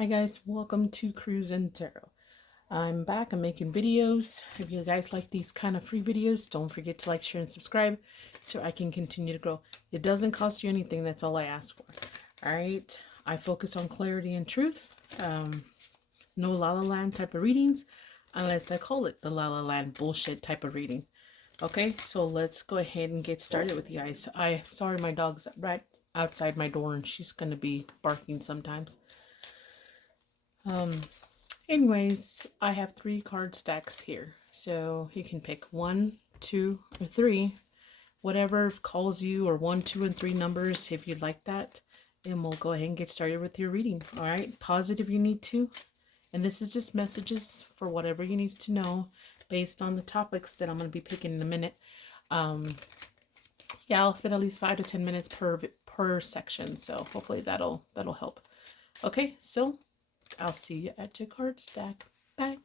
Hi guys, welcome to Cruise and Tarot. I'm back. I'm making videos. If you guys like these kind of free videos, don't forget to like, share, and subscribe so I can continue to grow. It doesn't cost you anything. That's all I ask for. All right. I focus on clarity and truth. No La La Land type of readings, unless I call it the La La Land bullshit type of reading. Okay, so let's go ahead and get started with you guys. Sorry, my dog's right outside my door and she's gonna be barking sometimes. Anyways, I have 3 card stacks here. So you can pick 1, 2, or 3. Whatever calls you, or 1, 2, and 3 numbers if you'd like that. And we'll go ahead and get started with your reading. Alright, pause it if you need to. And this is just messages for whatever you need to know based on the topics that I'm going to be picking in a minute. Yeah, I'll spend at least 5 to 10 minutes per section. So hopefully that'll help. Okay, so I'll see you at your card stack. Bye.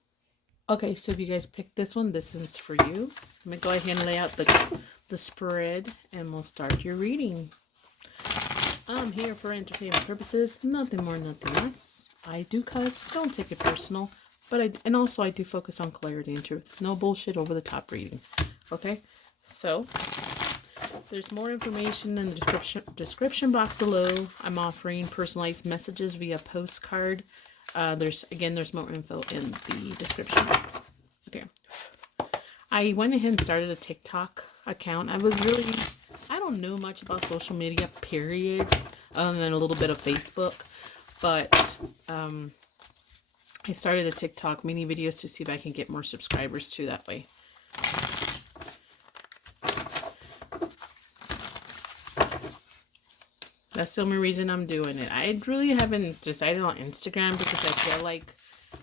Okay, so if you guys picked this one, this is for you. Let me go ahead and lay out the spread and we'll start your reading. I'm here for entertainment purposes, nothing more, nothing less. I do cuss, don't take it personal, but I do focus on clarity and truth. No bullshit over the top reading. Okay, so there's more information in the description box below. I'm offering personalized messages via postcard. There's more info in the description box. Okay. I went ahead and started a TikTok account. I don't know much about social media, period, other than a little bit of Facebook. But I started a TikTok mini videos to see if I can get more subscribers too that way. That's the only reason I'm doing it. I really haven't decided on Instagram because I feel like,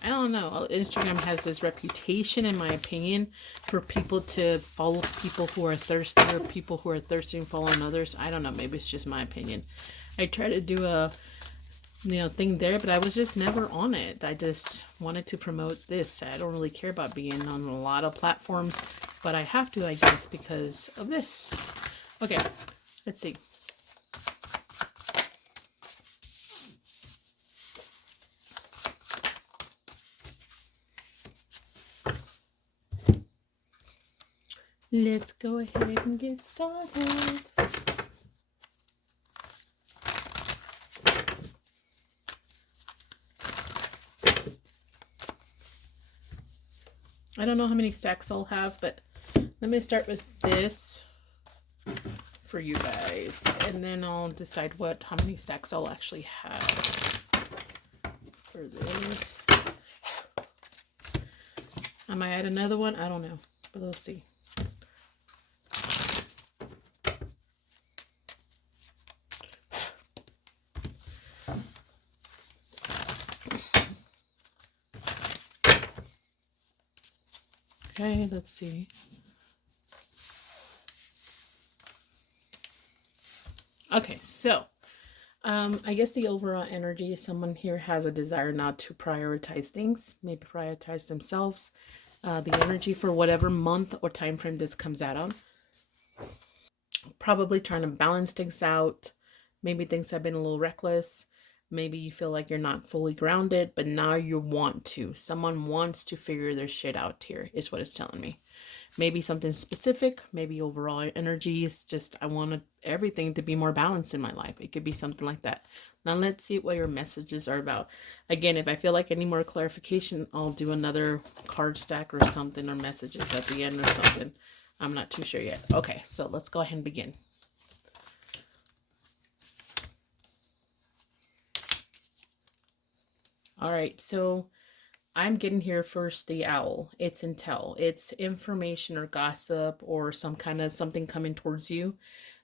I don't know, Instagram has this reputation, in my opinion, for people to follow people who are thirsty, or people who are thirsty and following others. I don't know, maybe it's just my opinion. I tried to do a thing there, but I was just never on it. I just wanted to promote this. I don't really care about being on a lot of platforms, but I have to, I guess, because of this. Okay, let's see. Let's go ahead and get started. I don't know how many stacks I'll have, but let me start with this for you guys, and then I'll decide how many stacks I'll actually have for this. I might add another one, I don't know, but let's see. Okay, let's see. Okay, so I guess the overall energy is someone here has a desire not to prioritize things, maybe prioritize themselves. The energy for whatever month or time frame this comes out on. Probably trying to balance things out. Maybe things have been a little reckless. Maybe you feel like you're not fully grounded, but now you want to. Someone wants to figure their shit out here, is what it's telling me. Maybe something specific, maybe overall energy is just, I want everything to be more balanced in my life. It could be something like that. Now let's see what your messages are about. Again, if I feel like any more clarification, I'll do another card stack or something, or messages at the end or something. I'm not too sure yet. Okay, so let's go ahead and begin. All right, so I'm getting here first the owl. It's intel. It's information or gossip or some kind of something coming towards you,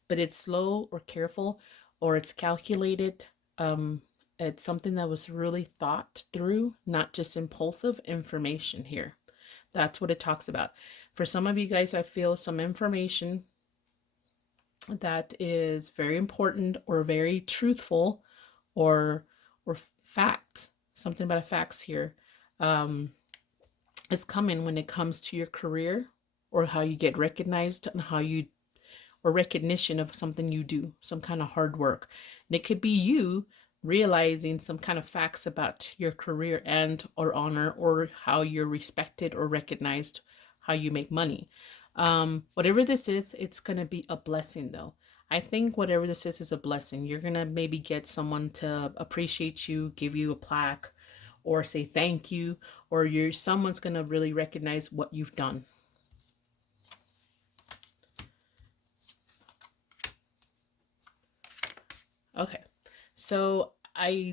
but it's slow or careful, or it's calculated. It's something that was really thought through, not just impulsive information here. That's what it talks about. For some of you guys, I feel some information that is very important or very truthful, or facts. Something about facts here is coming when it comes to your career, or how you get recognized, and or recognition of something you do, some kind of hard work. And it could be you realizing some kind of facts about your career and or honor, or how you're respected or recognized, how you make money. Whatever this is, it's going to be a blessing though. I think whatever this is a blessing. You're going to maybe get someone to appreciate you, give you a plaque, or say thank you, or someone's going to really recognize what you've done. Okay. So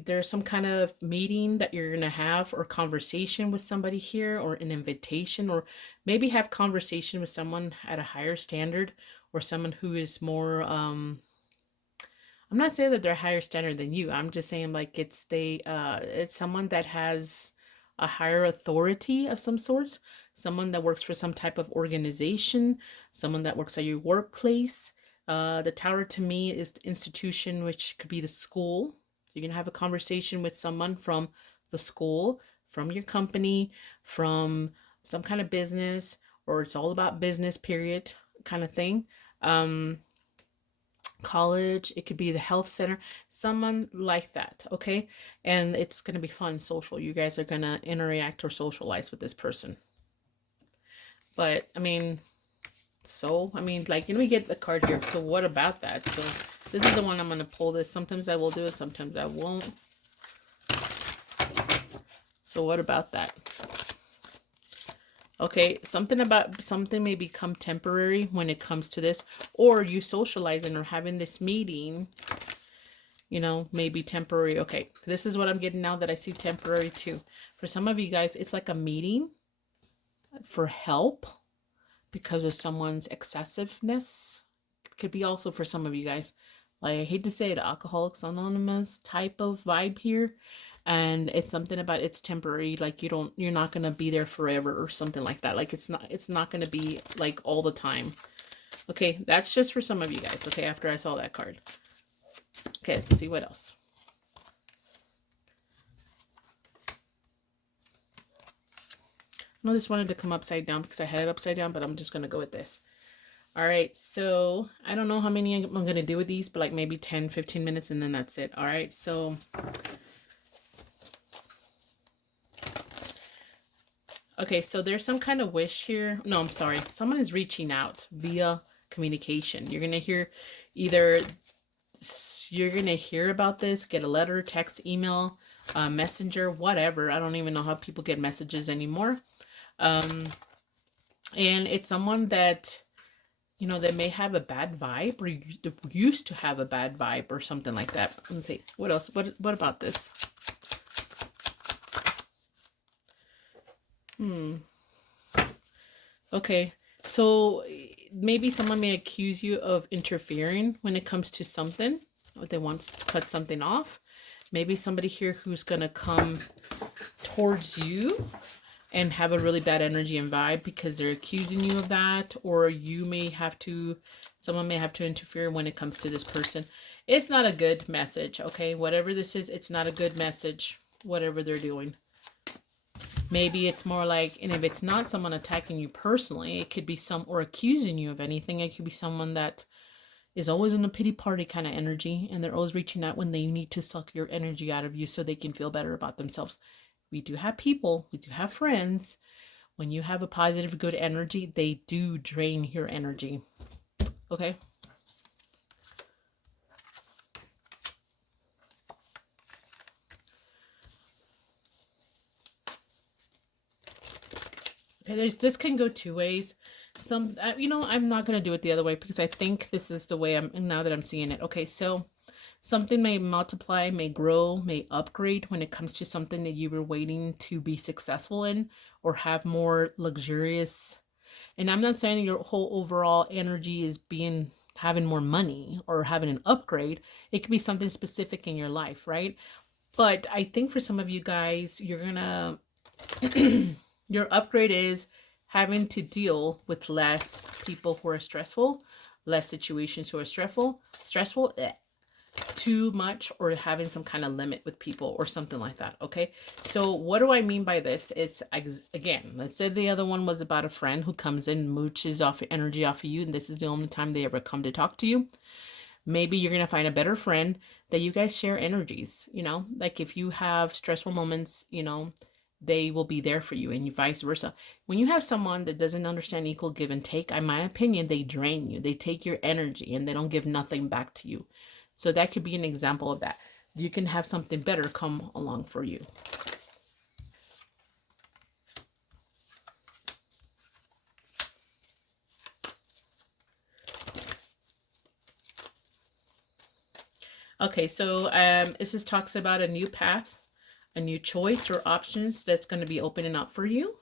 there's some kind of meeting that you're gonna have, or conversation with somebody here, or an invitation, or maybe have conversation with someone at a higher standard, or someone who is more I'm not saying that they're higher standard than you. I'm just saying like it's someone that has a higher authority of some sorts, someone that works for some type of organization, someone that works at your workplace. The tower to me is the institution, which could be the school. You're gonna have a conversation with someone from the school, from your company, from some kind of business, or it's all about business, period, kind of thing. College, it could be the health center, someone like that, okay? And it's going to be fun, social. You guys are going to interact or socialize with this person. But I mean, like, let me get the card here. So what about that? So this is the one I'm going to pull this. Sometimes I will do it, sometimes I won't. So what about that? Okay, something may become temporary when it comes to this, or you socializing or having this meeting, may be temporary. Okay, this is what I'm getting now that I see temporary too. For some of you guys, it's like a meeting for help because of someone's excessiveness. It could be also for some of you guys, like, I hate to say it, Alcoholics Anonymous type of vibe here. And it's something about it's temporary, like you're not gonna be there forever or something like that. Like it's not gonna be like all the time. Okay, that's just for some of you guys. Okay, after I saw that card. Okay, let's see what else. I know this wanted to come upside down because I had it upside down, but I'm just gonna go with this. All right, so I don't know how many I'm gonna do with these, but like maybe 10-15 minutes, and then that's it. All right, so okay, so there's some kind of wish here. No, I'm sorry. Someone is reaching out via communication. You're going to hear you're going to hear about this, get a letter, text, email, messenger, whatever. I don't even know how people get messages anymore. And it's someone that, that may have a bad vibe, or used to have a bad vibe or something like that. Let's see. What else? What about this? Okay, so maybe someone may accuse you of interfering when it comes to something, or they want to cut something off. Maybe somebody here who's gonna come towards you and have a really bad energy and vibe because they're accusing you of that, or someone may have to interfere when it comes to this person. It's not a good message, okay? Whatever this is, it's not a good message, whatever they're doing. Maybe it's more like, and if it's not someone attacking you personally, it could be or accusing you of anything. It could be someone that is always in a pity party kind of energy, and they're always reaching out when they need to suck your energy out of you so they can feel better about themselves. We do have people, we do have friends. When you have a positive, good energy, they do drain your energy. Okay? Okay, this can go two ways. I'm not going to do it the other way because I think this is the way now that I'm seeing it. Okay, so something may multiply, may grow, may upgrade when it comes to something that you were waiting to be successful in or have more luxurious. And I'm not saying your whole overall energy is having more money or having an upgrade. It could be something specific in your life, right? But I think for some of you guys, you're gonna your upgrade is having to deal with less people who are stressful, less situations who are stressful, too much, or having some kind of limit with people or something like that. Okay, so what do I mean by this? It's, again, let's say the other one was about a friend who comes in, mooches off energy off of you, and this is the only time they ever come to talk to you. Maybe you're going to find a better friend that you guys share energies, you know, like if you have stressful moments, you know, they will be there for you and vice versa. When you have someone that doesn't understand equal give and take, in my opinion, they drain you. They take your energy and they don't give nothing back to you. So that could be an example of that. You can have something better come along for you. Okay, so this just talks about a new path, a new choice or options that's going to be opening up for you.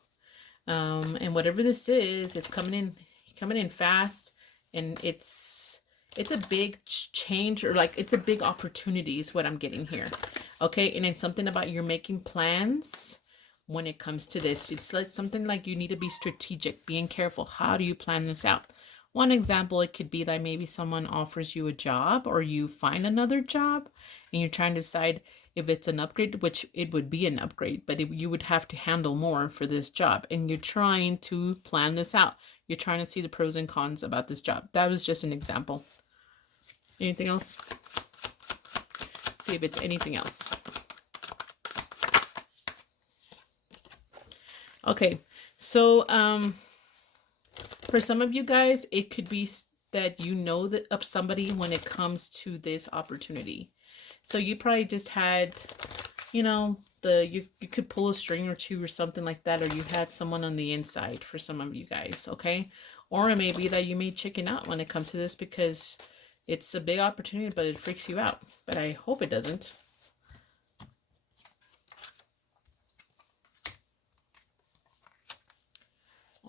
And whatever this is, it's coming in fast, and it's a big change, or like it's a big opportunity is what I'm getting here. Okay, and it's something about you're making plans when it comes to this. It's like something like you need to be strategic, being careful. How do you plan this out? One example, it could be that maybe someone offers you a job or you find another job and you're trying to decide if it's an upgrade, which it would be an upgrade, but you would have to handle more for this job. And you're trying to plan this out. You're trying to see the pros and cons about this job. That was just an example. Anything else? Let's see if it's anything else. Okay, so for some of you guys, it could be that you know that of somebody when it comes to this opportunity. So you probably just had, you know, you could pull a string or two or something like that, or you had someone on the inside for some of you guys, okay? Or it may be that you may chicken out when it comes to this because it's a big opportunity, but it freaks you out. But I hope it doesn't.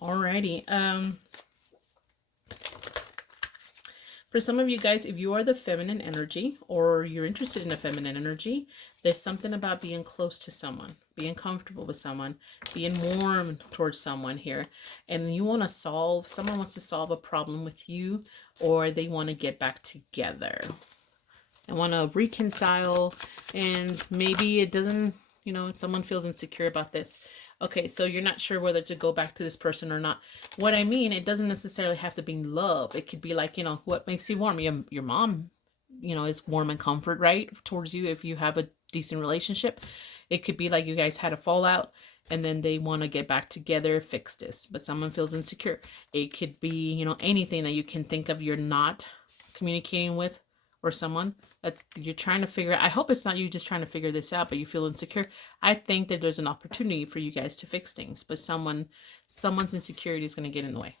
Alrighty. For some of you guys, if you are the feminine energy or you're interested in the feminine energy, there's something about being close to someone, being comfortable with someone, being warm towards someone here. And you want to someone wants to solve a problem with you, or they want to get back together. They want to reconcile, and maybe it doesn't, you know, someone feels insecure about this. Okay, so you're not sure whether to go back to this person or not. What I mean, it doesn't necessarily have to be love. It could be like, you know, what makes you warm? Your mom, you know, is warm and comfort, right, towards you if you have a decent relationship. It could be like you guys had a fallout and then they want to get back together, fix this, but someone feels insecure. It could be, you know, anything that you can think of you're not communicating with, or someone that you're trying to figure out. I hope it's not you just trying to figure this out, but you feel insecure. I think that there's an opportunity for you guys to fix things, but someone's insecurity is going to get in the way.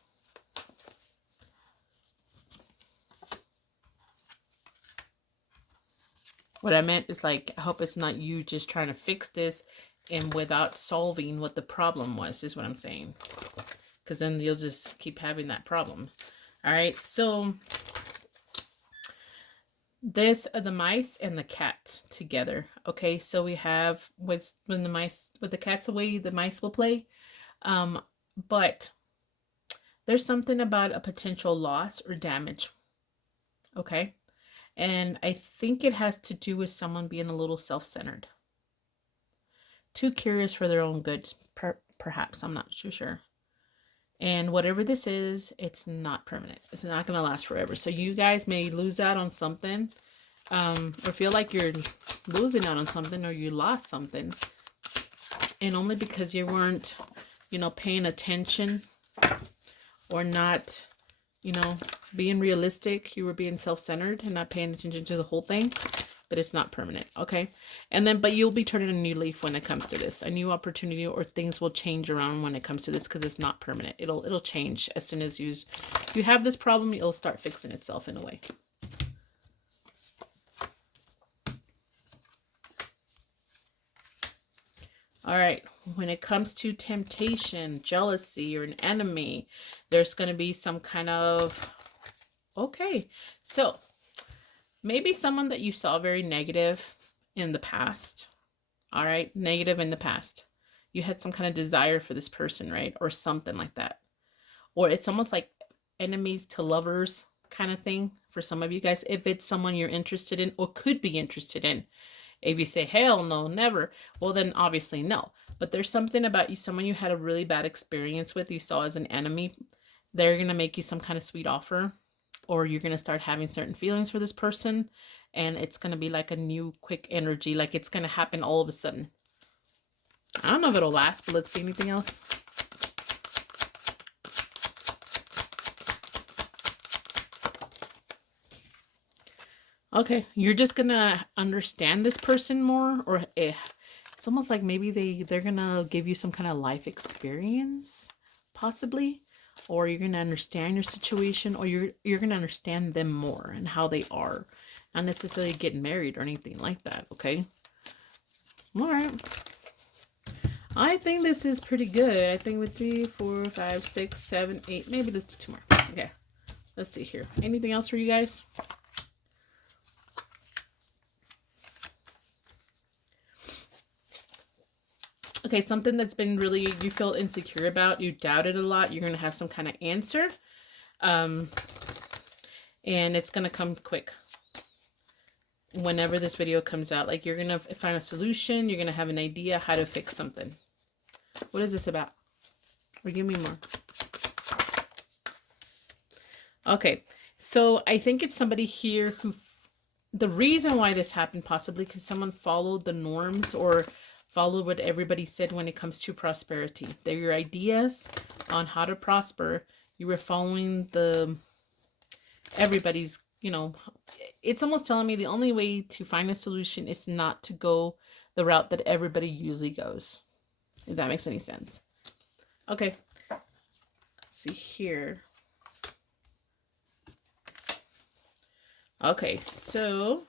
What I meant is like, I hope it's not you just trying to fix this and without solving what the problem was, is what I'm saying. Because then you'll just keep having that problem. All right, so this are the mice and the cat together. Okay, so we have when the cat's away, the mice will play. But there's something about a potential loss or damage. Okay, and I think it has to do with someone being a little self-centered, too curious for their own good, perhaps. I'm not too sure. And whatever this is, it's not permanent. It's not going to last forever. So you guys may lose out on something, or feel like you're losing out on something, or you lost something. And only because you weren't, you know, paying attention, or not, you know, being realistic. You were being self-centered and not paying attention to the whole thing. But it's not permanent, okay? And then, but you'll be turning a new leaf when it comes to this. A new opportunity, or things will change around when it comes to this, because it's not permanent. It'll change as soon as you have this problem. It'll start fixing itself in a way. All right, when it comes to temptation, jealousy, or an enemy, there's going to be some kind of, okay, so maybe someone that you saw very negative in the past. All right, negative in the past. You had some kind of desire for this person, right? Or something like that. Or it's almost like enemies to lovers kind of thing for some of you guys. If it's someone you're interested in or could be interested in. If you say, hell no, never, well then obviously no. But there's something about you, someone you had a really bad experience with, you saw as an enemy. They're going to make you some kind of sweet offer. or you're going to start having certain feelings for this person, and it's going to be like a new quick energy, like it's going to happen all of a sudden. I don't know if it'll last, but let's see. Anything else? Okay, you're just gonna understand this person more, or it's almost like maybe they're gonna give you some kind of life experience, possibly, or you're gonna understand your situation, or you're gonna understand them more and how they are, not necessarily get married or anything like that. Okay, all right. I think this is pretty good. I think with 3, 4, 5, 6, 7, 8, maybe let's do 2 more. Okay, let's see here. Anything else for you guys? Okay, something that's been really, you feel insecure about, you doubted a lot, you're going to have some kind of answer. And it's going to come quick. Whenever this video comes out, like you're going to find a solution, you're going to have an idea how to fix something. What is this about? Or give me more. Okay, so I think it's somebody here who, the reason why this happened possibly because someone followed the norms or follow what everybody said when it comes to prosperity. They're your ideas on how to prosper. You were following everybody's, it's almost telling me the only way to find a solution is not to go the route that everybody usually goes. If that makes any sense. Okay. Let's see here. Okay, so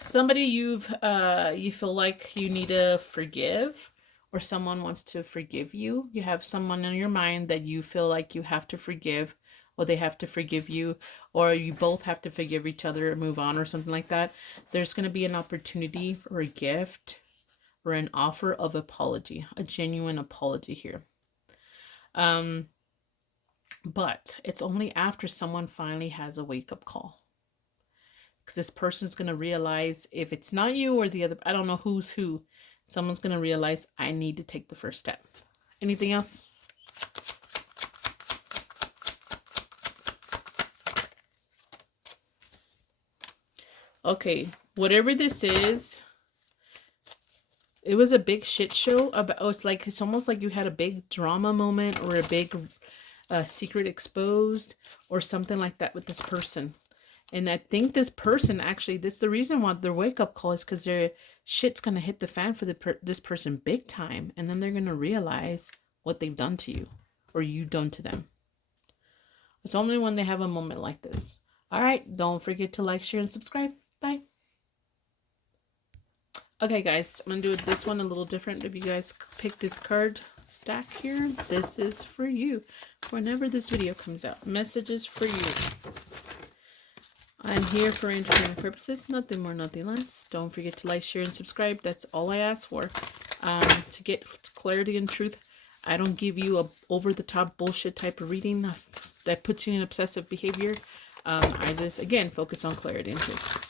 somebody you feel like you need to forgive, or someone wants to forgive you. You have someone in your mind that you feel like you have to forgive, or they have to forgive you, or you both have to forgive each other or move on or something like that. There's going to be an opportunity or a gift or an offer of apology, a genuine apology here. But it's only after someone finally has a wake-up call. Because this person's going to realize, if it's not you or the other, I don't know who's who, someone's going to realize, I need to take the first step. Anything else? Okay, whatever this is, it was a big shit show. It's almost like you had a big drama moment or a big secret exposed or something like that with this person. And I think this person actually, the reason why their wake-up call is because their shit's going to hit the fan for this person big time. And then they're going to realize what they've done to you or you done to them. It's only when they have a moment like this. All right. Don't forget to like, share, and subscribe. Bye. Okay, guys. I'm going to do this one a little different. If you guys pick this card stack here, this is for you. Whenever this video comes out, messages for you. I'm here for entertainment purposes, nothing more, nothing less. Don't forget to like, share, and subscribe. That's all I ask for. To get clarity and truth, I don't give you a over-the-top bullshit type of reading that puts you in obsessive behavior. I just, again, focus on clarity and truth.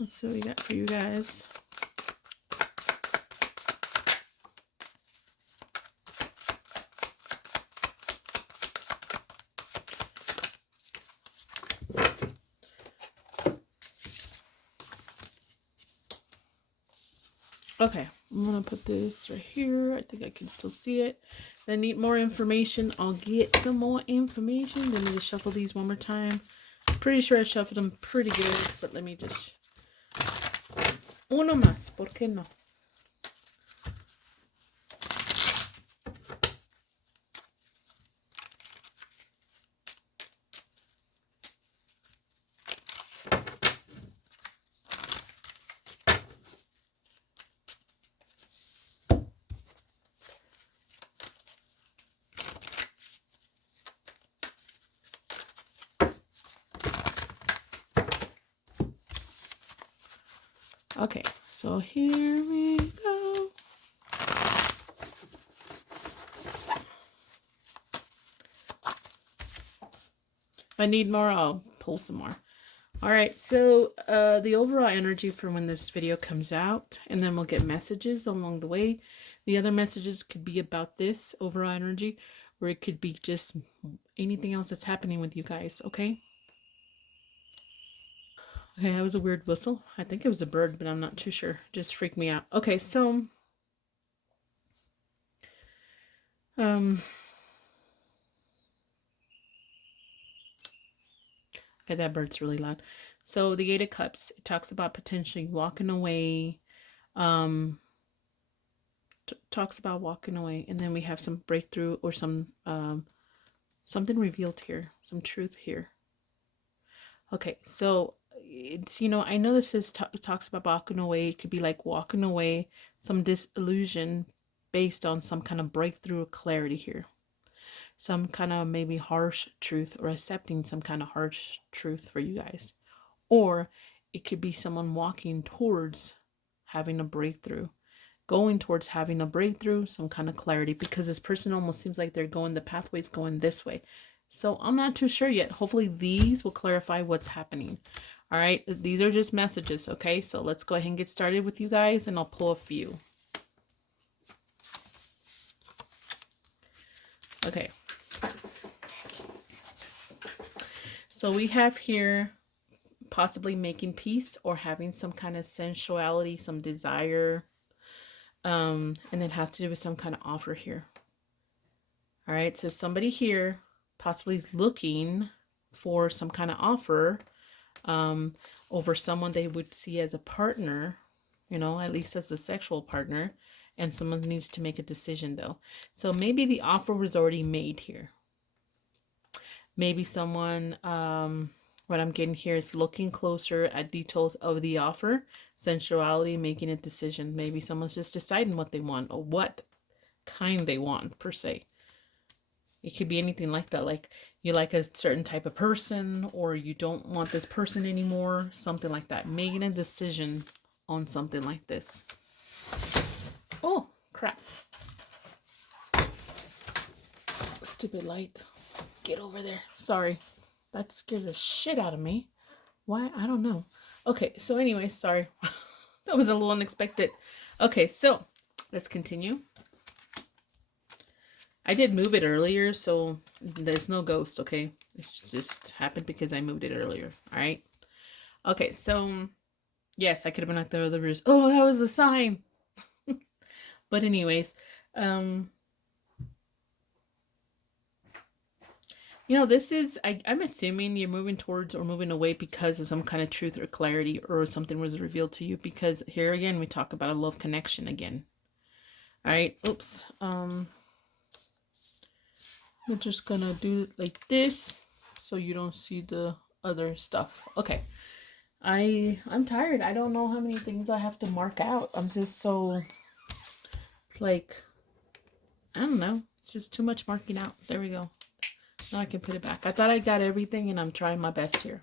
Let's see what we got for you guys. Okay, I'm going to put this right here. I think I can still see it. If I need more information, I'll get some more information. Let me just shuffle these one more time. Pretty sure I shuffled them pretty good, but let me just... Uno más, ¿por qué no? Okay, so here we go. If I need more, I'll pull some more. All right, so the overall energy for when this video comes out, and then we'll get messages along the way. The other messages could be about this overall energy, or it could be just anything else that's happening with you guys, okay? Okay, that was a weird whistle. I think it was a bird, but I'm not too sure. It just freaked me out. Okay, so okay, that bird's really loud. So the Eight of Cups, it talks about potentially walking away. Talks about walking away, and then we have some breakthrough or some something revealed here, some truth here. Okay, so it's, you know, I know this is talks about walking away. It could be like walking away, some disillusion based on some kind of breakthrough or clarity here. Some kind of maybe harsh truth, or accepting some kind of harsh truth for you guys. Or it could be someone walking towards having a breakthrough, going towards having a breakthrough, some kind of clarity, because this person almost seems like they're going, the pathway's going this way. So I'm not too sure yet. Hopefully these will clarify what's happening. All right, these are just messages, okay? So let's go ahead and get started with you guys, and I'll pull a few. Okay. So we have here possibly making peace or having some kind of sensuality, some desire, and it has to do with some kind of offer here. All right, so somebody here possibly is looking for some kind of offer over someone they would see as a partner, you know, at least as a sexual partner, and someone needs to make a decision though. So maybe the offer was already made here. Maybe someone, what I'm getting here is looking closer at details of the offer, sensuality, making a decision. Maybe someone's just deciding what they want, or what kind they want per se. It could be anything like that, like you like a certain type of person, or you don't want this person anymore, something like that. Making a decision on something like this. Oh, crap. Stupid light. Get over there. Sorry. That scared the shit out of me. Why? I don't know. Okay, so anyway, sorry. That was a little unexpected. Okay, so let's continue. I did move it earlier, so there's no ghost, okay? It just happened because I moved it earlier, all right? Okay, so yes, I could have been like the other reviews. Oh, that was a sign. But anyways, you know, this is, I'm assuming you're moving towards or moving away because of some kind of truth or clarity, or something was revealed to you, because here again, we talk about a love connection again. All right, oops. We're just gonna do it like this so you don't see the other stuff. Okay. I'm tired. I don't know how many things I have to mark out. I'm just so, like, I don't know. It's just too much marking out. There we go. Now I can put it back. I thought I got everything, and I'm trying my best here.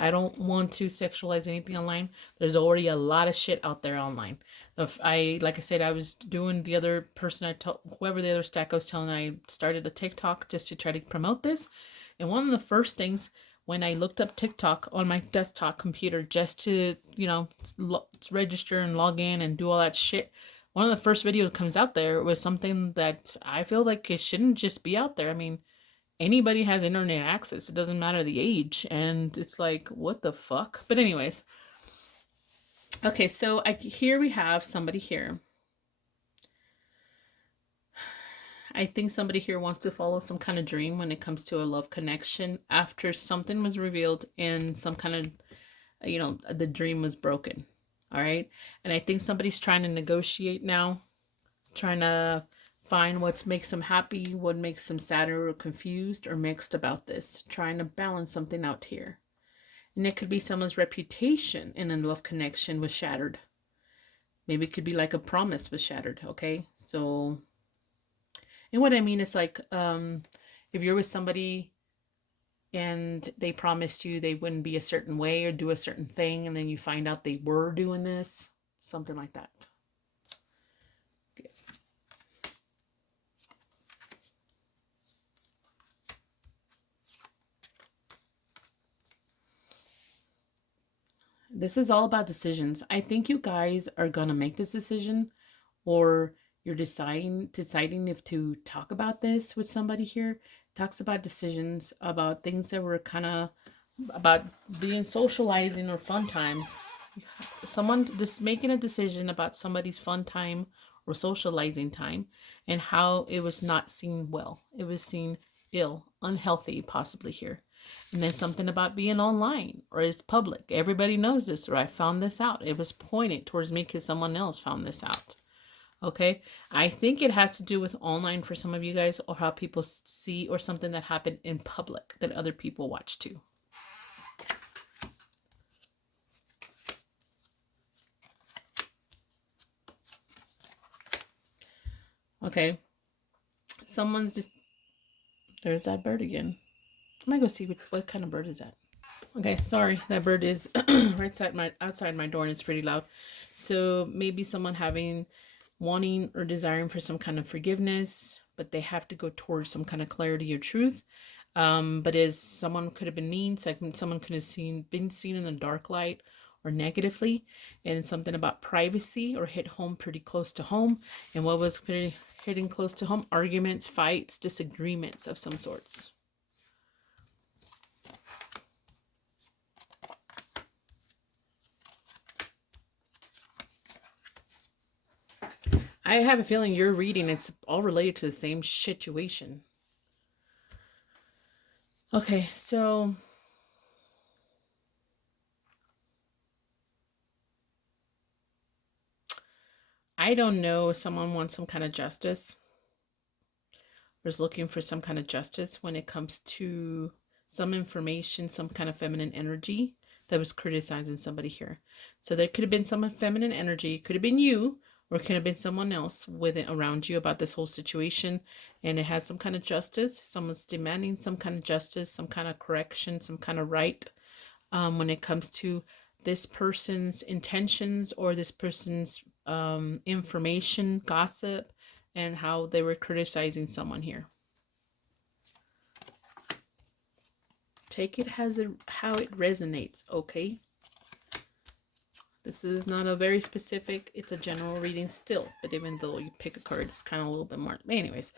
I don't want to sexualize anything online. There's already a lot of shit out there online. Like I said, I was doing the other person whoever the other stack I was telling, I started a TikTok just to try to promote this. And one of the first things when I looked up TikTok on my desktop computer just to, you know, register and log in and do all that shit, one of the first videos that comes out there was something that I feel like it shouldn't just be out there. I mean, anybody has internet access. It doesn't matter the age. And it's like, what the fuck? But anyways. Okay, so here we have somebody here. I think somebody here wants to follow some kind of dream when it comes to a love connection after something was revealed and some kind of, you know, the dream was broken. All right. And I think somebody's trying to negotiate now, trying to find what makes them happy, what makes them sad or confused or mixed about this, trying to balance something out here. And it could be someone's reputation in a love connection was shattered. Maybe it could be like a promise was shattered, okay? So, and what I mean is like, if you're with somebody and they promised you they wouldn't be a certain way or do a certain thing, and then you find out they were doing this, something like that. This is all about decisions. I think you guys are gonna make this decision, or you're deciding if to talk about this with somebody here. Talks about decisions, about things that were kind of about being socializing or fun times. Someone just making a decision about somebody's fun time or socializing time, and how it was not seen well. It was seen ill, unhealthy, possibly here. And then something about being online or it's public. Everybody knows this, or I found this out. It was pointed towards me because someone else found this out. Okay. I think it has to do with online for some of you guys, or how people see, or something that happened in public that other people watch too. Okay. Someone's just, there's that bird again. I'm gonna go see what kind of bird is that. Okay, sorry, that bird is right outside my door, and it's pretty loud. So maybe someone wanting or desiring for some kind of forgiveness, but they have to go towards some kind of clarity or truth. But is someone could have been mean, someone could have been seen in a dark light or negatively, and something about privacy or hit home pretty close to home. And what was hitting close to home? Arguments, fights, disagreements of some sorts. I have a feeling you're reading, it's all related to the same situation. Okay, so I don't know if someone wants some kind of justice, or is looking for some kind of justice when it comes to some information, some kind of feminine energy that was criticizing somebody here. So there could have been some feminine energy, it could have been you, or it could have been someone else with it around you about this whole situation, and it has some kind of justice. Someone's demanding some kind of justice, some kind of correction, some kind of right, when it comes to this person's intentions, or this person's information, gossip, and how they were criticizing someone here. Take it how it resonates, okay? This is not a very specific, it's a general reading still, but even though you pick a card, it's kind of a little bit more. Anyways,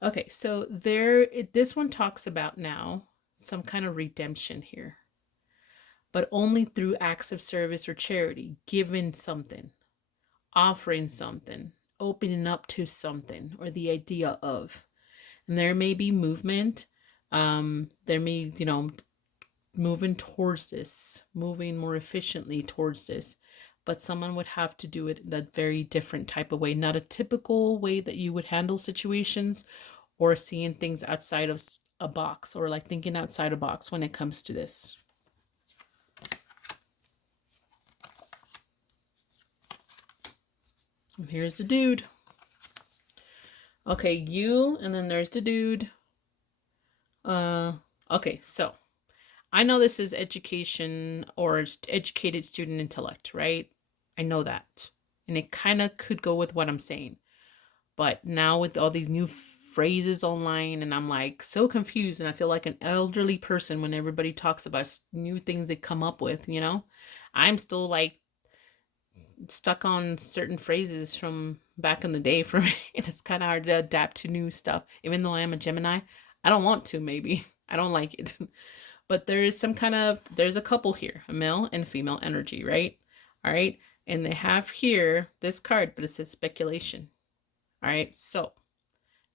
okay, so this one talks about now some kind of redemption here, but only through acts of service or charity, giving something, offering something, opening up to something, or the idea of. And there may be movement. There may, moving towards this, moving more efficiently towards this, but someone would have to do it in a very different type of way, not a typical way that you would handle situations, or seeing things outside of a box, or like thinking outside a box when it comes to this. And here's the dude. Okay, you, and then there's the dude. Okay, so I know this is education or educated student intellect, right? I know that. And it kind of could go with what I'm saying. But now with all these new phrases online, and I'm like so confused, and I feel like an elderly person when everybody talks about new things they come up with, I'm still like stuck on certain phrases from back in the day for me, and it's kind of hard to adapt to new stuff. Even though I am a Gemini, I don't want to, maybe. I don't like it. But there's a couple here, a male and female energy, right? All right. And they have here this card, but it says speculation. All right. So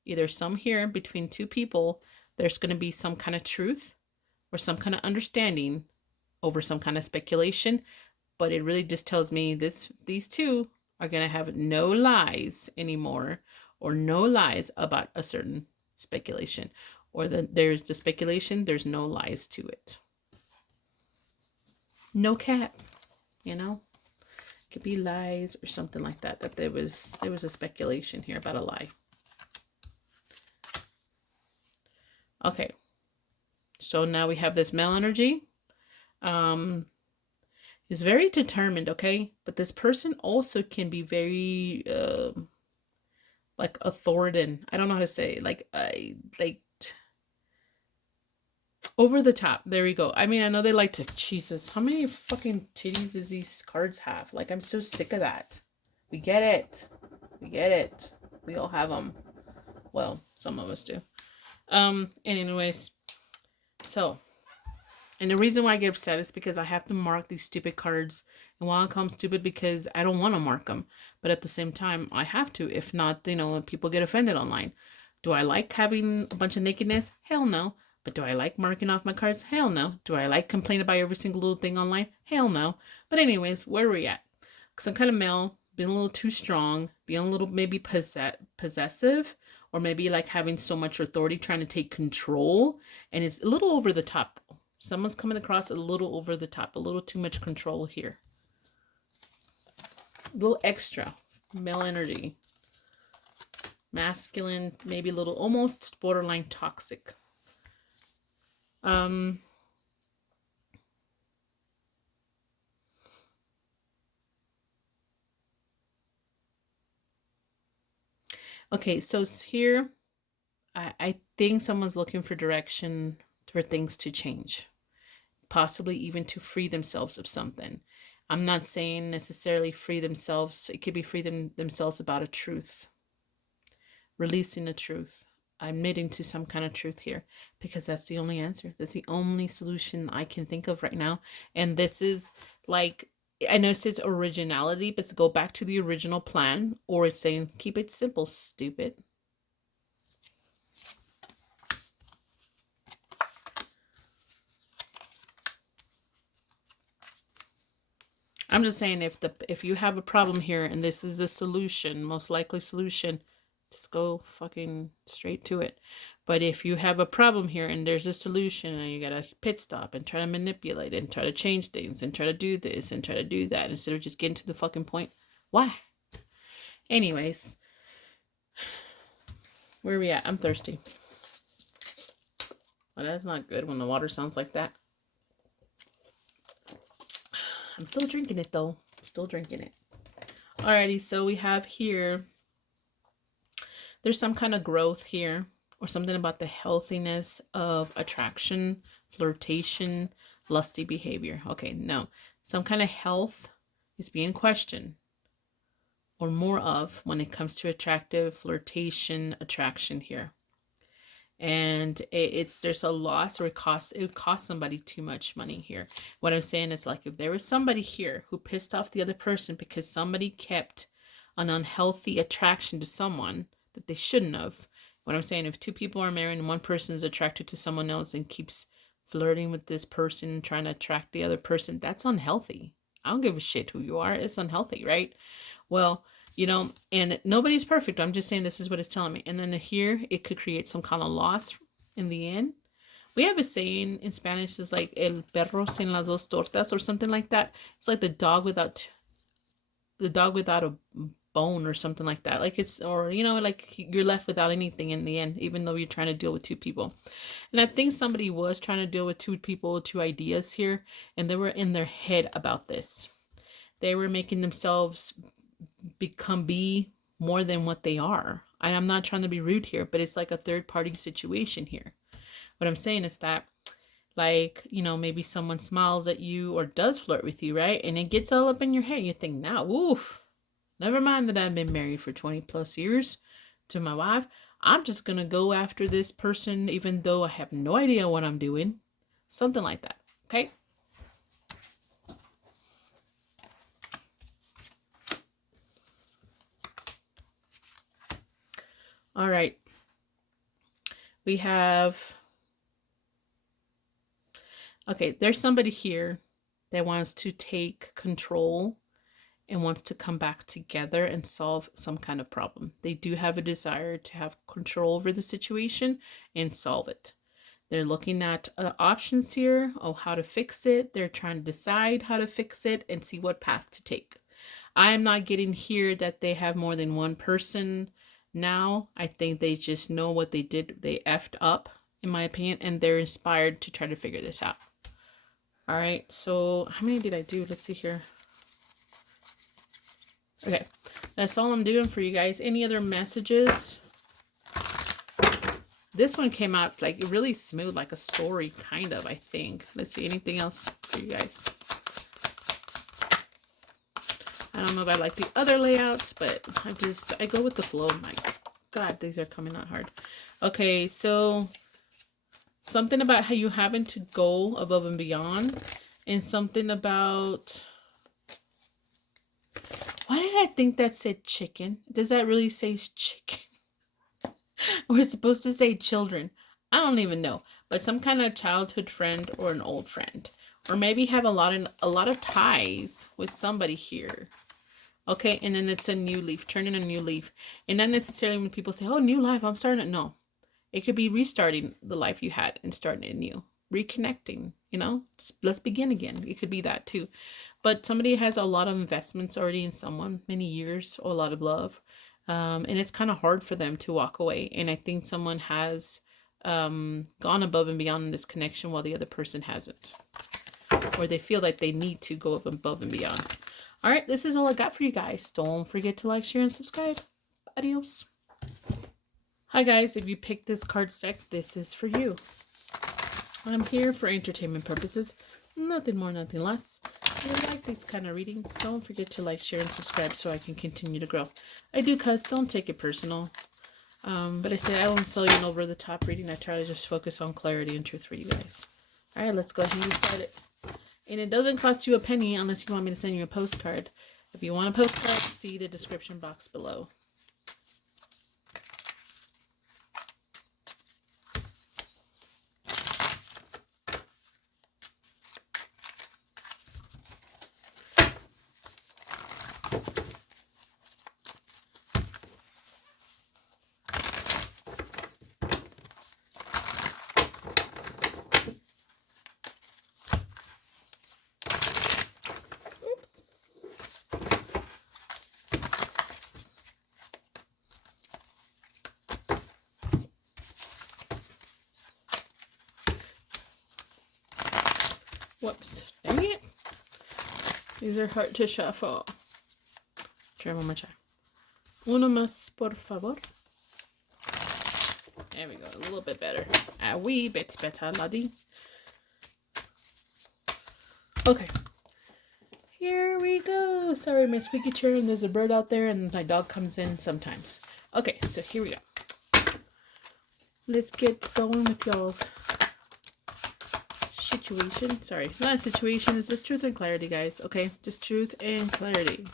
either some here between two people, there's going to be some kind of truth or some kind of understanding over some kind of speculation. But it really just tells me these two are going to have no lies anymore, or no lies about a certain speculation, or there's the speculation, there's no lies to it. No cap, it could be lies or something like that, that there was a speculation here about a lie. Okay, so now we have this male energy. Is very determined, okay? But this person also can be very like authoritative. I don't know how to say, like Over the top. There we go. I mean, I know they like to. Jesus, how many fucking titties does these cards have? Like, I'm so sick of that. We get it. We get it. We all have them. Well, some of us do. Anyways, so, and the reason why I get upset is because I have to mark these stupid cards. And while I call them stupid because I don't want to mark them, but at the same time, I have to. If not, people get offended online. Do I like having a bunch of nakedness? Hell no. But do I like marking off my cards? Hell no. Do I like complaining about every single little thing online? Hell no. But anyways, where are we at? Because I'm kind of male, being a little too strong, being a little maybe possessive, or maybe like having so much authority, trying to take control. And it's a little over the top. Someone's coming across a little over the top, a little too much control here. A little extra male energy. Masculine, maybe a little almost borderline toxic. Okay, so here, I think someone's looking for direction for things to change, possibly even to free themselves of something. I'm not saying necessarily free themselves. It could be free themselves about a truth, releasing the truth, admitting to some kind of truth here, because that's the only answer. That's the only solution I can think of right now. And this is like, I know it says originality, but it's go back to the original plan, or it's saying keep it simple, stupid. I'm just saying if you have a problem here and this is the solution, most likely solution, just go fucking straight to it. But if you have a problem here and there's a solution and you gotta pit stop and try to manipulate it and try to change things and try to do this and try to do that instead of just getting to the fucking point, why? Anyways, where are we at? I'm thirsty. Well, that's not good when the water sounds like that. I'm still drinking it though. Still drinking it. Alrighty, so we have here, there's some kind of growth here, or something about the healthiness of attraction, flirtation, lusty behavior. Okay, no. Some kind of health is being questioned, or more of, when it comes to attractive flirtation, attraction here. And there's a loss, or it costs somebody too much money here. What I'm saying is, like, if there was somebody here who pissed off the other person because somebody kept an unhealthy attraction to someone that they shouldn't have. What I'm saying, if two people are married and one person is attracted to someone else and keeps flirting with this person, trying to attract the other person, that's unhealthy. I don't give a shit who you are. It's unhealthy, right? Well, and nobody's perfect. I'm just saying this is what it's telling me. And then here, it could create some kind of loss in the end. We have a saying in Spanish, is like el perro sin las dos tortas, or something like that. It's like the dog without a bone, or something like that. Like it's, or like you're left without anything in the end, even though you're trying to deal with two people. And I think somebody was trying to deal with two people, two ideas here, and they were in their head about this. They were making themselves be more than what they are. And I'm not trying to be rude here, but it's like a third party situation here. What I'm saying is that, like, maybe someone smiles at you or does flirt with you, right? And it gets all up in your head. You think, now, oof, never mind that I've been married for 20 plus years to my wife. I'm just going to go after this person, even though I have no idea what I'm doing. Something like that. Okay. All right. We have, okay, there's somebody here that wants to take control and wants to come back together and solve some kind of problem. They do have a desire to have control over the situation and solve it. They're looking at options here of how to fix it. They're trying to decide how to fix it and see what path to take. I am not getting here that they have more than one person now. I think they just know what they did. They effed up, in my opinion, and they're inspired to try to figure this out. All right, so how many did I do? Let's see here. Okay, that's all I'm doing for you guys. Any other messages? This one came out like really smooth, like a story, kind of, I think. Let's see, anything else for you guys? I don't know if I like the other layouts, but I go with the flow. My God, these are coming out hard. Okay, so something about how you having to go above and beyond, and something about, why did I think that said chicken? Does that really say chicken? We're supposed to say children. I don't even know, but some kind of childhood friend or an old friend, or maybe have a lot of ties with somebody here. Okay, and then it's a new leaf, turning a new leaf. And not necessarily when people say, oh, new life, I'm starting it. No, it could be restarting the life you had and starting it new, reconnecting, you know, let's begin again. It could be that too. But somebody has a lot of investments already in someone, many years, or a lot of love. And it's kind of hard for them to walk away. And I think someone has gone above and beyond in this connection while the other person hasn't. Or they feel like they need to go above and beyond. All right, this is all I got for you guys. Don't forget to like, share, and subscribe. Adios. Hi guys, if you picked this card stack, this is for you. I'm here for entertainment purposes. Nothing more, nothing less. If you like these kind of readings, don't forget to like, share, and subscribe so I can continue to grow. I do cuss, don't take it personal. But I say I won't sell you an over-the-top reading. I try to just focus on clarity and truth for you guys. All right, let's go ahead and get started. And it doesn't cost you a penny unless you want me to send you a postcard. If you want a postcard, see the description box below. Whoops. Dang it. These are hard to shuffle. Try one more time. Uno más, por favor. There we go. A little bit better. A wee bit better, laddie. Okay. Here we go. Sorry, my squeaky chair, and there's a bird out there, and my dog comes in sometimes. Okay, so here we go. Let's get going with y'all's situation. Sorry, not a situation. It's just truth and clarity, guys. Okay, just truth and clarity.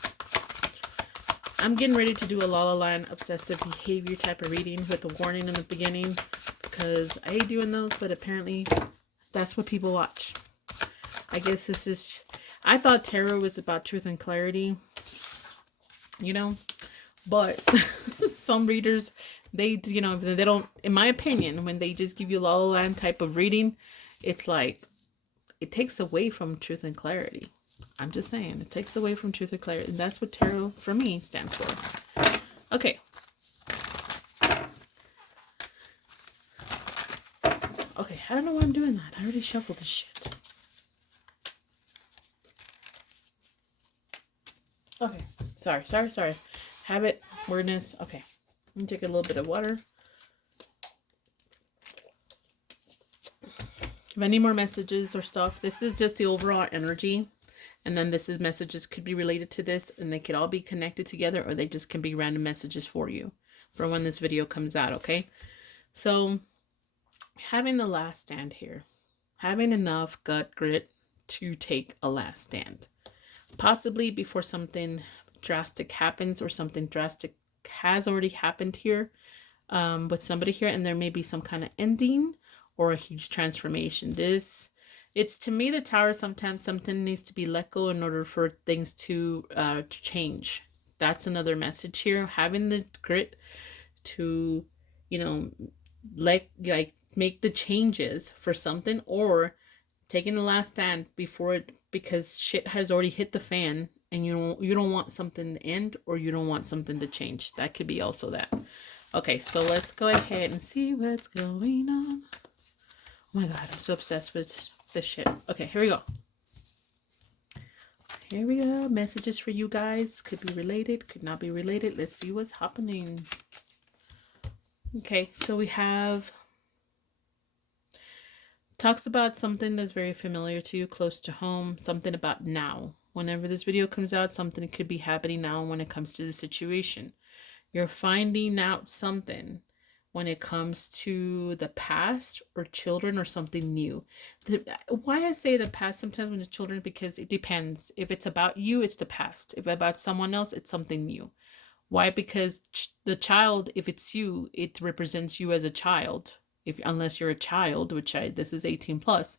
I'm getting ready to do a La La Land obsessive behavior type of reading with a warning in the beginning because I hate doing those, but apparently that's what people watch. I guess this is. I thought tarot was about truth and clarity, you know, but some readers, they don't, in my opinion, when they just give you La La Land type of reading, it's like, it takes away from truth and clarity. I'm just saying, it takes away from truth and clarity. And that's what tarot, for me, stands for. Okay. Okay, I don't know why I'm doing that. I already shuffled this shit. Okay, sorry. Habit, wordness. Okay, let me take a little bit of water. If any more messages or stuff, this is just the overall energy. And then this is messages could be related to this, and they could all be connected together, or they just can be random messages for you for when this video comes out, okay? So, having the last stand here. Having enough gut grit to take a last stand. Possibly before something drastic happens, or something drastic has already happened here with somebody here, and there may be some kind of ending or a huge transformation. It's to me the Tower. Sometimes something needs to be let go in order for things to change. That's another message here. Having the grit to, make the changes for something, or taking the last stand before it, because shit has already hit the fan, and you don't want something to end, or you don't want something to change. That could be also that. Okay, so let's go ahead and see what's going on. Oh my God, I'm so obsessed with this shit. Okay, here we go. Here we go. Messages for you guys. Could be related, could not be related. Let's see what's happening. Okay, so we have Talks about something that's very familiar to you, close to home, something about now. Whenever this video comes out, something could be happening now when it comes to the situation. You're finding out something when it comes to the past or children or something new. Why I say the past sometimes when it's children, because it depends. If it's about you, it's the past. If about someone else, it's something new. Why? Because the child, if it's you, it represents you as a child. If unless you're a child, which this is 18 plus,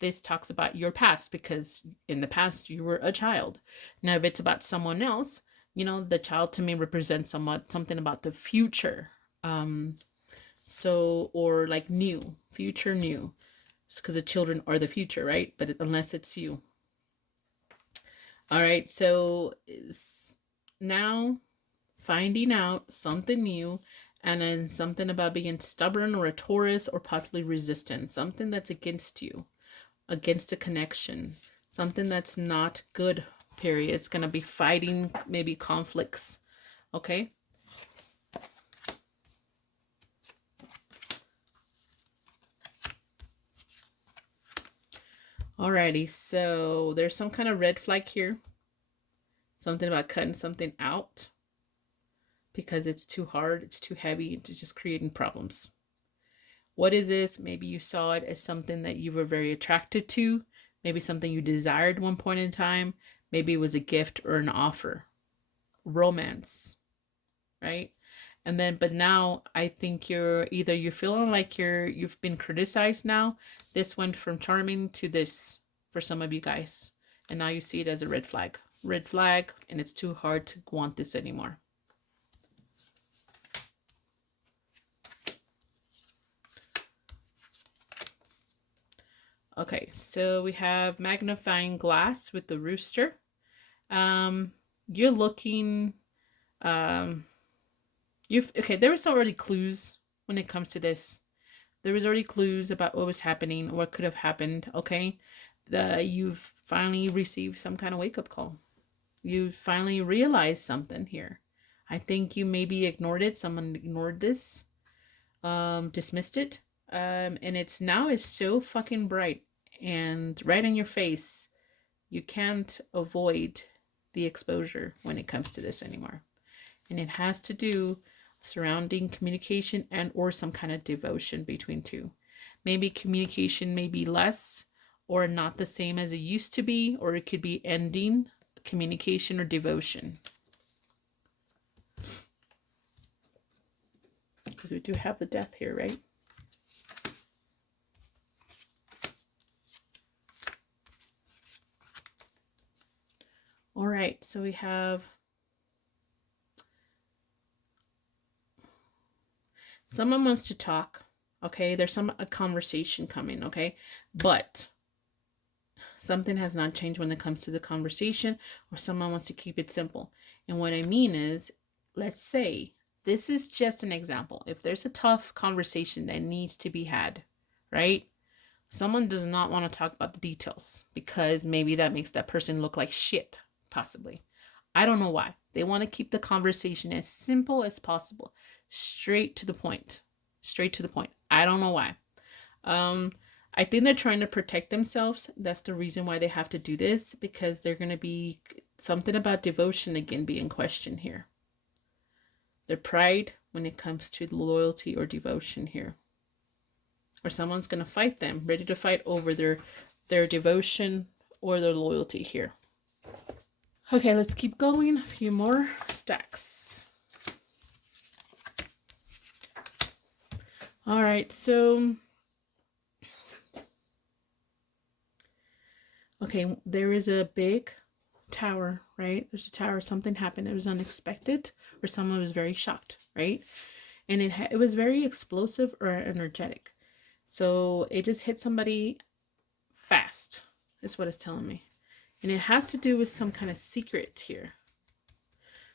this talks about your past because in the past you were a child. Now, if it's about someone else, you know, the child to me represents something about the future. So, or like new, future new, because the children are the future, right? But unless it's you. All right, so now finding out something new, and then something about being stubborn or a Taurus or possibly resistant, something that's against you, against a connection, something that's not good, period. It's going to be fighting, maybe conflicts, okay? Alrighty, so there's some kind of red flag here. Something about cutting something out because it's too hard, it's too heavy, it's just creating problems. What is this? Maybe you saw it as something that you were very attracted to, maybe something you desired one point in time, maybe it was a gift or an offer, romance, right? And then, but now I think you're feeling like you've been criticized now. This went from charming to this for some of you guys. And now you see it as a red flag. Red flag, and it's too hard to want this anymore. Okay, so we have magnifying glass with the rooster. You're looking, okay, there was already clues when it comes to this. There was already clues about what was happening, what could have happened, okay? You've finally received some kind of wake-up call. You finally realized something here. I think you maybe ignored it. Someone ignored this, dismissed it. And it's so fucking bright and right in your face. You can't avoid the exposure when it comes to this anymore. And it has to do surrounding communication and or some kind of devotion between two. Maybe communication may be less or not the same as it used to be, or it could be ending communication or devotion. Because we do have the death here, right? All right, so we have someone wants to talk, okay? There's a conversation coming, okay? But something has not changed when it comes to the conversation, or someone wants to keep it simple. And what I mean is, let's say, this is just an example. If there's a tough conversation that needs to be had, right? Someone does not want to talk about the details because maybe that makes that person look like shit, possibly. I don't know why. They want to keep the conversation as simple as possible. Straight to the point. Straight to the point. I don't know why. I think they're trying to protect themselves. That's the reason why they have to do this, because they're going to be something about devotion again being questioned here. Their pride when it comes to loyalty or devotion here. Or someone's going to fight them, ready to fight over their devotion or their loyalty here. Okay, let's keep going. A few more stacks. All right, so okay, there is a big tower, right? There's a tower, something happened. It was unexpected, or someone was very shocked, right? And it was very explosive or energetic. So it just hit somebody fast, is what it's telling me. And it has to do with some kind of secret here.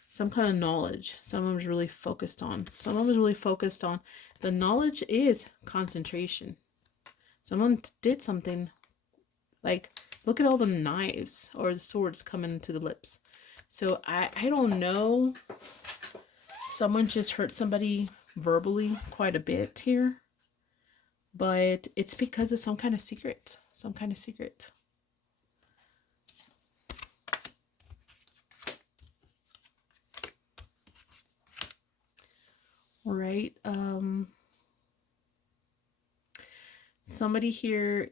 Some kind of knowledge someone was really focused on. Someone was really focused on. The knowledge is concentration. Someone did something like, look at all the knives or the swords coming into the lips. So I don't know. Someone just hurt somebody verbally quite a bit here. but it's because of some kind of secret. Some kind of secret. All right. Somebody here,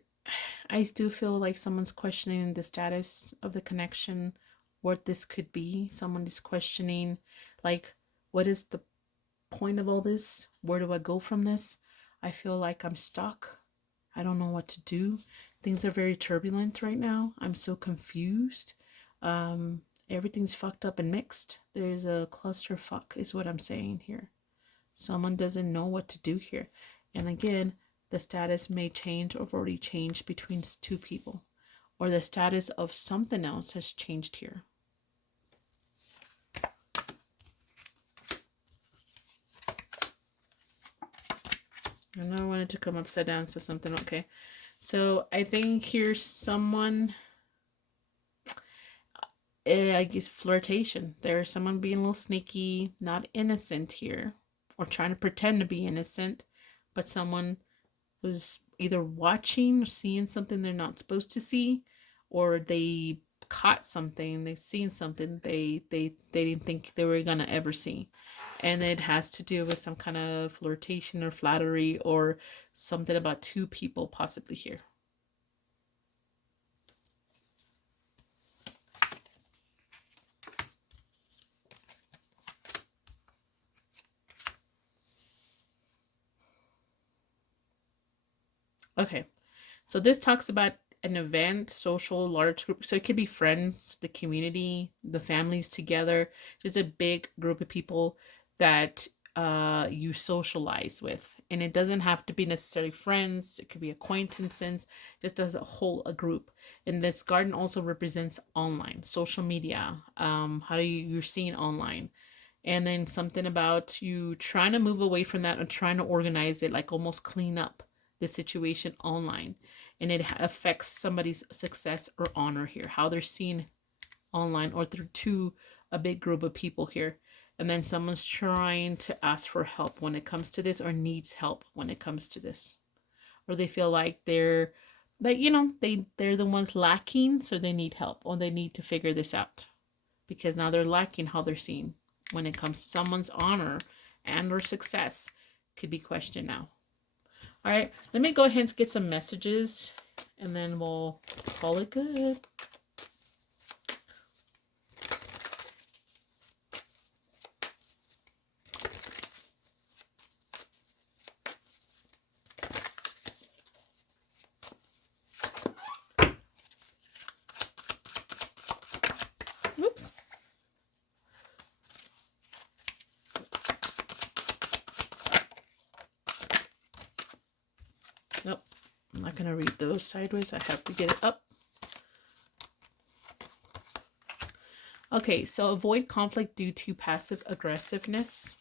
I do feel like someone's questioning the status of the connection, what this could be. Someone is questioning, like, what is the point of all this? Where do I go from this? I feel like I'm stuck. I don't know what to do. Things are very turbulent right now. I'm so confused. Everything's fucked up and mixed. There's a clusterfuck is what I'm saying here. Someone doesn't know what to do here. And again, the status may change or already changed between two people. Or the status of something else has changed here. I know I wanted to come upside down, so something okay. So I think here's someone, I guess flirtation. There's someone being a little sneaky, not innocent here, or trying to pretend to be innocent, but someone who's either watching or seeing something they're not supposed to see, or they caught something, they seen something they didn't think they were gonna ever see. And it has to do with some kind of flirtation or flattery or something about two people possibly here. Okay, so this talks about an event, social, large group. So it could be friends, the community, the families together, just a big group of people that you socialize with. And it doesn't have to be necessarily friends, it could be acquaintances, just as a group. And this garden also represents online, social media, how you're seeing online. And then something about you trying to move away from that and trying to organize it, like almost clean up the situation online. And it affects somebody's success or honor here, how they're seen online or through a big group of people here. And then someone's trying to ask for help when it comes to this, or needs help when it comes to this, or they feel like they're the ones lacking, so they need help, or they need to figure this out because now they're lacking how they're seen when it comes to someone's honor and or success could be questioned now. All right, let me go ahead and get some messages and then we'll call it good. Whoops. Nope, I'm not going to read those sideways. I have to get it up. Okay, so avoid conflict due to passive aggressiveness.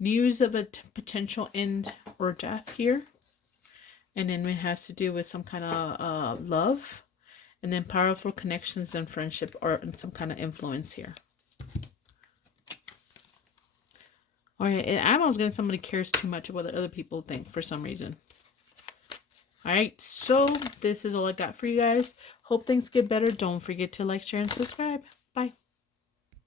News of a potential end or death here. And then it has to do with some kind of love. And then powerful connections and friendship or some kind of influence here. All right, and I'm always getting somebody cares too much about what other people think for some reason. All right, so this is all I got for you guys. Hope things get better. Don't forget to like, share, and subscribe. Bye.